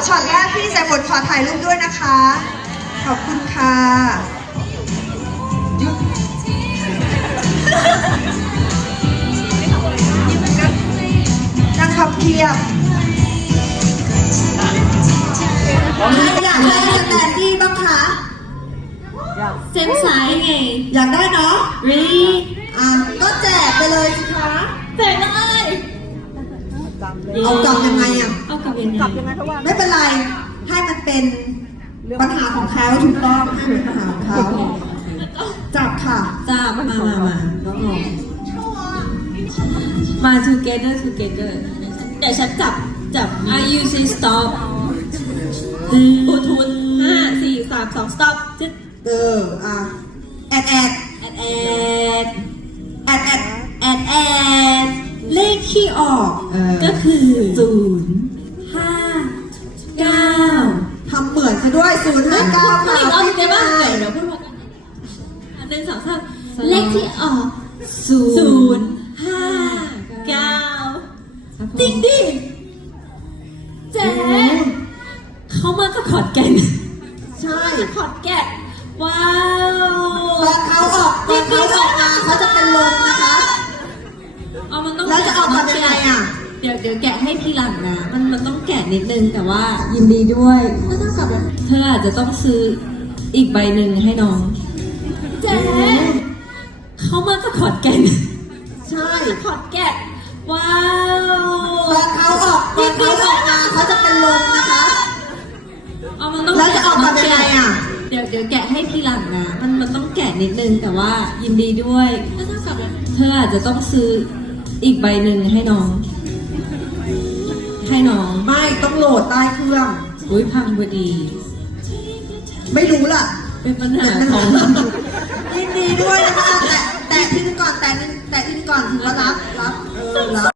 ดขอถ่ายรูปด้วยนะคะ ขอบคุณค่ะนั่งพับเพียบอยากได้สแตนดี้บ้างคะเส้นสายไง อยากได้เนาะรีอะก็แจกไปเลยสิคะแจกเลยเอากลับยังไงอะ เอากลับยังไงไม่เป็นไร ให้มันเป็นปัญหาของเขาถูกต้องให้เป็นปัญหาของเขาจับค่ะจ้ามามามาน้องออกมา together together เดี๋ยวฉันจับจับ I u say stop บลูทูธห้าสี่สามสอง stop จึ๊ดเอออะแอดแอดแอดแอดแอดแอดแอดแอดเลขที่ออกเออก็คือศูนย์ ด้วยศูนย์ห้าเก้าพูดค่ะอีกรอบได้ป่ะไม่เดี๋ยวได้เดี๋ยวพูดพร้อมกันอันหนึ่งสองสามเลขที่ออกศูนย์ห้าเก้าจริงดิเจ๊เขามาจากขอนแก่นใช่ขอนแก่นว้าวตอนเขาออกตอนเขาออกมาเขาจะเป็นลมนะคะเอามันต้อง เดี๋ยวเดี๋ยวแกะให้ทีหลังนะ มันมันต้องแกะนิดนึงแต่ว่ายินดีด้วยเธออาจจะต้องซื้ออีกใบหนึ่งให้น้อง เจ๊เขามาจากขอนแก่นใช่ขอนแก่นว้าวตอนเขาออกตอนเขาออกมาเขาจะเป็นลมนะคะ เอามันต้องแล้วจะเอากลับยังไงอะ เดี๋ยวเดี๋ยวแกะให้ทีหลังนะ มันมันต้องแกะนิดนึงแต่ว่ายินดีด้วยเธออาจจะต้องซื้ออีกใบหนึ่งให้น้อง ให้น้องไม่ต้องโหลดใต้เครื่อง อุ้ยพังพอดี ไม่รู้ล่ะ เป็นปัญหาเป็นขปัอญงหายินดีด้วยนะคะแต่แต่ทิ้งก่อนแต่แต่ทิ้งก่อนถือว่ารับรับเออรับ